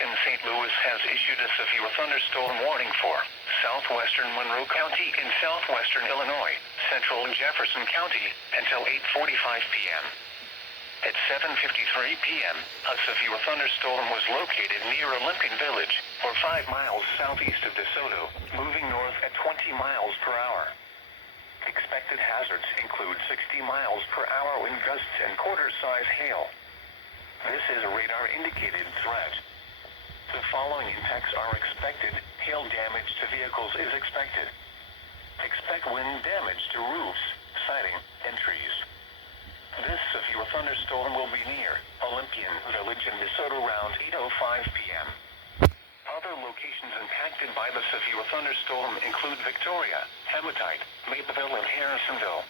in St. Louis has issued a severe thunderstorm warning for southwestern Monroe County in southwestern Illinois, central Jefferson County, until 8:45 p.m. At 7:53 p.m., a severe thunderstorm was located near Olympian Village, or 5 miles southeast of DeSoto, moving north at 20 miles per hour. Expected hazards include 60 miles per hour wind gusts and quarter-size hail. This is a radar-indicated threat. The following impacts are expected. Hail damage to vehicles is expected. Expect wind damage to roofs, siding, and trees. This severe thunderstorm will be near Olympian Village in DeSoto around 8:05 p.m. Other locations impacted by the severe thunderstorm include Victoria, Hematite, Mapleville, and Harrisonville.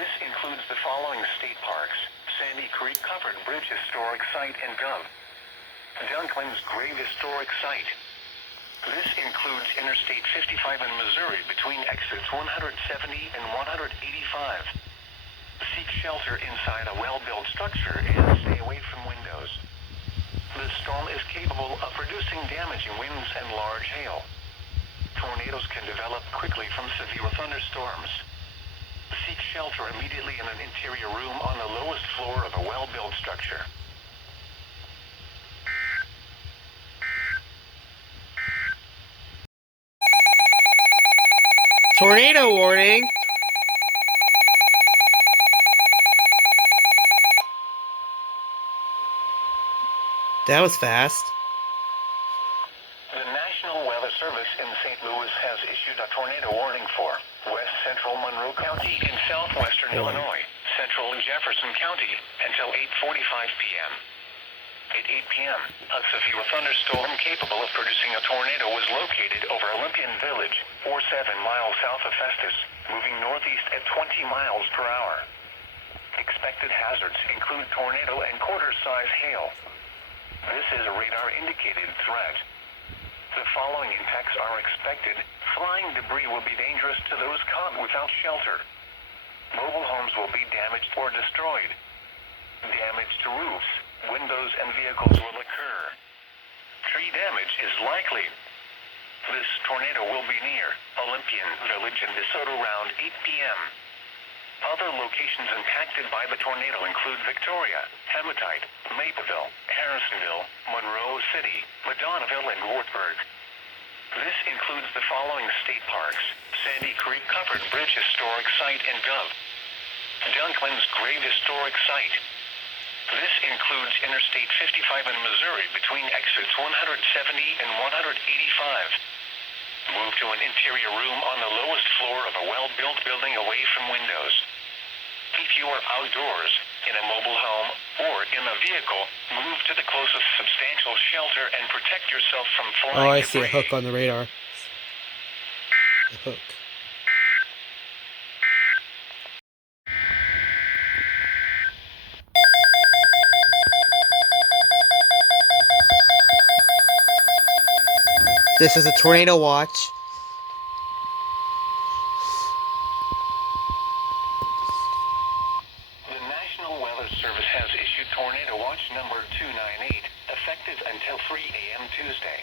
This includes the following state parks: Sandy Creek Covered Bridge Historic Site and Gov. Dunklin's Grave Historic Site. This includes Interstate 55 in Missouri between exits 170 and 185. Seek shelter inside a well-built structure and stay away from windows. The storm is capable of producing damaging winds and large hail. Tornadoes can develop quickly from severe thunderstorms. Seek shelter immediately in an interior room on the lowest floor of a well-built structure. Tornado warning! That was fast. The National Weather Service in St. Louis has issued a tornado warning for west central Monroe County in southwestern Illinois, central Jefferson County, until 8:45 p.m. At 8 p.m., a severe thunderstorm capable of producing a tornado was located over Olympian Village, or 7 miles south of Festus, moving northeast at 20 miles per hour. Expected hazards include tornado and quarter-size hail. This is a radar-indicated threat. The following impacts are expected. Flying debris will be dangerous to those caught without shelter. Mobile homes will be damaged or destroyed. Damage to roofs, windows, and vehicles will occur. Tree damage is likely. This tornado will be near Olympian Village in DeSoto around 8 p.m. Other locations impacted by the tornado include Victoria, Hematite, Mapleville, Harrisonville, Monroe City, Madonnaville, and Wartburg. This includes the following state parks: Sandy Creek Covered Bridge Historic Site and Gov. Dunklin's Grave Historic Site. This includes Interstate 55 in Missouri between exits 170 and 185. Move to an interior room on the lowest floor of a well-built building away from windows. If you are outdoors, in a mobile home, or in a vehicle, move to the closest substantial shelter and protect yourself from flying debris. Oh, I see a hook on the radar. A hook. This is a tornado watch. The National Weather Service has issued Tornado Watch number 298, effective until 3 a.m. Tuesday.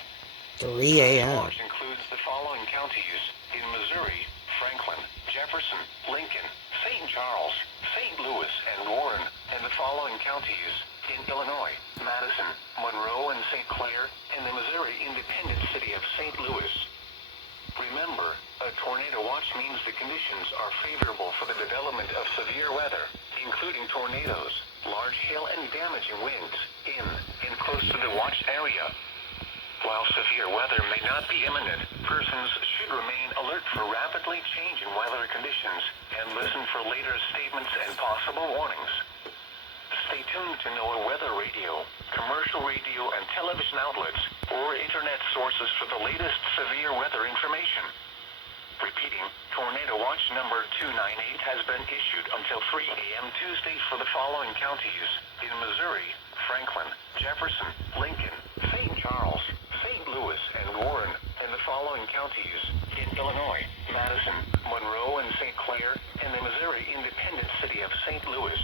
3 a.m. The watch includes the following counties: in Missouri, Franklin, Jefferson, Lincoln, St. Charles, St. Louis, and Warren, and the following counties: in Illinois, Madison, Monroe, and St. Clair, and the Missouri independent city of St. Louis. Remember, a tornado watch means the conditions are favorable for the development of severe weather, including tornadoes, large hail, and damaging winds, in and close to the watch area. While severe weather may not be imminent, persons should remain alert for rapidly changing weather conditions and listen for later statements and possible warnings. Stay tuned to NOAA weather radio, commercial radio and television outlets, or internet sources for the latest severe weather information. Repeating, Tornado Watch number 298 has been issued until 3 a.m. Tuesday for the following counties: in Missouri, Franklin, Jefferson, Lincoln, St. Charles, St. Louis, and Warren, and the following counties: in Illinois, Madison, Monroe, and St. Clair, and the Missouri independent city of St. Louis.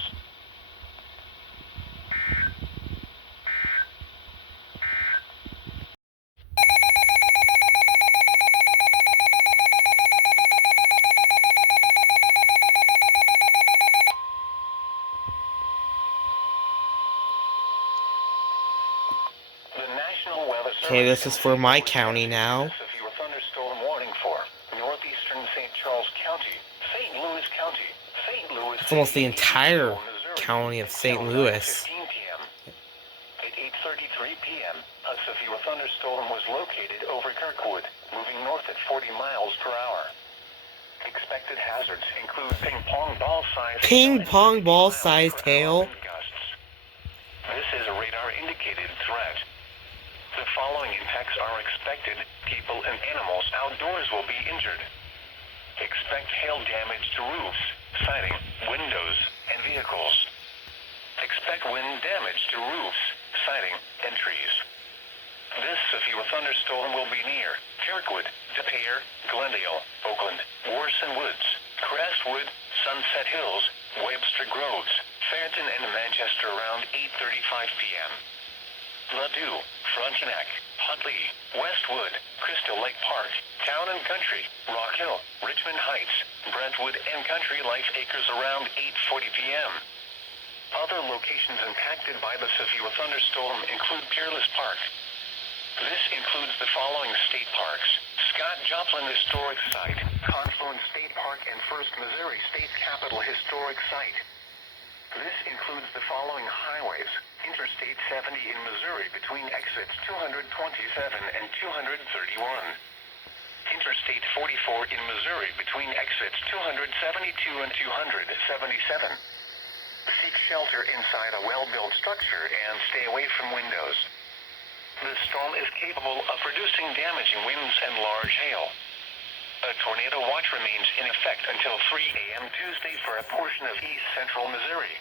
Weather Okay, Service this in is for St. my Louis county has now. issued a severe thunderstorm warning for northeastern St. Charles County, St. Louis County, St. Louis It's almost the City, entire Eagle, Missouri, county of St. until Louis. 9:15 p.m. At 8:33 p.m., a severe thunderstorm was located over Kirkwood, moving north at 40 miles per hour. Expected hazards include ping-pong ball-sized hail and 50 miles Sized per hour hail. wind gusts. This is a radar-indicated threat. The following impacts are expected. People and animals outdoors will be injured. Expect hail damage to roofs, siding, windows, and vehicles. Expect wind damage to roofs, siding, and trees. This severe thunderstorm will be near Kirkwood, DePere, Glendale, Oakland, Warson Woods, Crestwood, Sunset Hills, Webster Groves, Fairton, and Manchester around 8:35 p.m. Ladue, Frontenac, Huntley, Westwood, Crystal Lake Park, Town and Country, Rock Hill, Richmond Heights, Brentwood, and Country Life Acres around 8:40 p.m. Other locations impacted by the severe thunderstorm include Peerless Park. This includes the following state parks: Scott Joplin Historic Site, Confluence State Park, and First Missouri State Capitol Historic Site. This includes the following highways: Interstate 70 in Missouri between exits 227 and 231. Interstate 44 in Missouri between exits 272 and 277. Seek shelter inside a well-built structure and stay away from windows. The storm is capable of producing damaging winds and large hail. A tornado watch remains in effect until 3 a.m. Tuesday for a portion of east central Missouri.